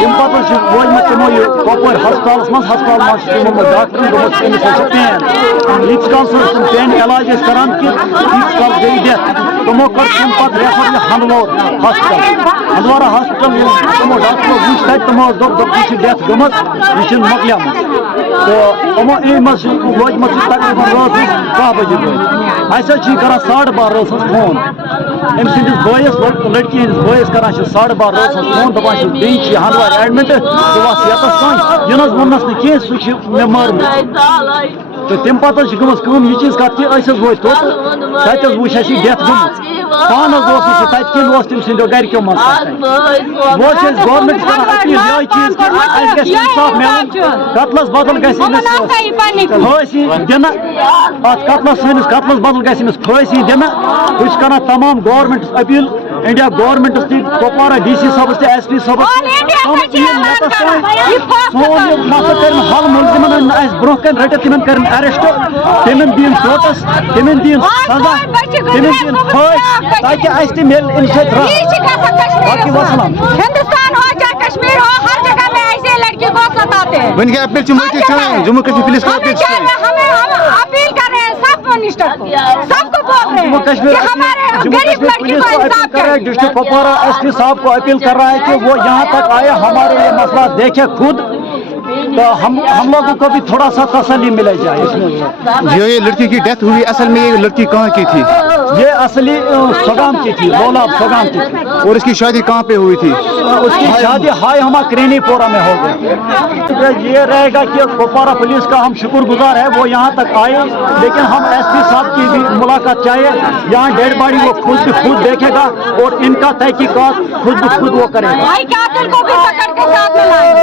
تم پتہ ووجمت تمو یہ کپوار ہسپتالس مز تمو ڈاکٹر دوپس أمس پین یٖتِس کال سُہ تم پین علاج کران کہ تیٖتِس کال گئی ڈیتھ تمو کر تم پتہ ریفر ہندوار ہسپتال تمو ڈاکٹرو وچ تتہِ تمو دوٚپ یہِ چھِ ڈیتھ گٔمٕژ یہِ چھِ مۄکلیمٕژ تہٕ تمو أمس ووجمت تقریباً رٲژ 10 بجے اَسہِ حظ چھِ کران 12:30 رٲژ فون أمۍ سٕنٛدِس بٲیِس لڑکی ہٕنٛدِس بٲیِس کران چھِ 12:30 رٲژ فون دپان چھِ بیٚیہِ چھِ ہندوار ایڈمِٹ ژٕ وَس ییٚتس تانۍ یہِ نہٕ حظ ووٚننَس نہٕ کینٛہہ سُہ چھِ مےٚ مٲرمٕژ تہٕ تمہِ پتہٕ حظ چھِ گٔمٕژ کٲم یہِ چیٖز کَتھ کہِ أسۍ حظ وٲتۍ توٚت تَتہِ حظ وٕچھ اَسہِ یہِ ڈیتھ گٔمٕژ پانہٕ حظ اوس نہٕ سُہ تَتہِ کِنہٕ اوس تٔمۍ سٕنٛدیو گرِکیو منٛز وۄنۍ چھِ أسۍ گورمٮ۪نٛٹَس کران أپیٖل یِہوٚے چیٖز کہِ اَسہِ گژھِ اِنصاف میلُن قتلس بدل گژھِ أمِس پھٲنٛسی دِنہٕ اَتھ قتلس سٲنِس قتلس بدل گژھِ أمِس پھٲنٛسی دِنہٕ بہٕ چھُس کران تمام گورمٮ۪نٛٹَس أپیٖل انڈیا گورمنٹس تھی کپوارہ ڈی سی صاحبس تھی ایس پی صاحبس سون یہ مسئلہ کر حل ملزمن برہ کن رٹت تمن کر اریسٹ تمن دین نوٹس تمن دین سزا تمن دین پھٲنٛسۍ تاکہ اس تہ مل امہ سۭتۍ راحت باقی وسلام ہندوستان ہو چاہے کشمیر ہو ہر جگہ میں ایسے لڑکی کو ستاتے ہیں ون کیا اپیل جموں کشمیر پولیس کا اپیل ہمیں اپیل کر رہے ہیں سب منسٹر کو سب کو بول رہے ہیں کہ ہمارے غریب لڑکی کو انصاف کریں ڈسٹرکٹ کپوارہ ایس پی صاحب کو اپیل کر رہا ہے کہ وہ یہاں تک آئے ہمارے یہ مسئلہ دیکھے خود تو ہم لوگوں کو بھی تھوڑا سا تسلی ملے جائے اس میں یہ لڑکی کی ڈیتھ ہوئی اصل میں یہ لڑکی کہاں کی تھی یہ اصلی سوگام کی تھی لولاب سوگام کی تھی اور اس کی شادی کہاں پہ ہوئی تھی اس کی شادی ہائی ہما کرینی پورہ میں ہو گئی یہ رہے گا کہ کپوارہ پولیس کا ہم شکر گزار ہے وہ یہاں تک آئے لیکن ہم ایس پی صاحب کی بھی ملاقات چاہیے یہاں ڈیڈ باڈی وہ خود دیکھے گا اور ان کا تحقیقات خود وہ کرے گا قاتل کو بھی پکڑ کے ساتھ میں لائیں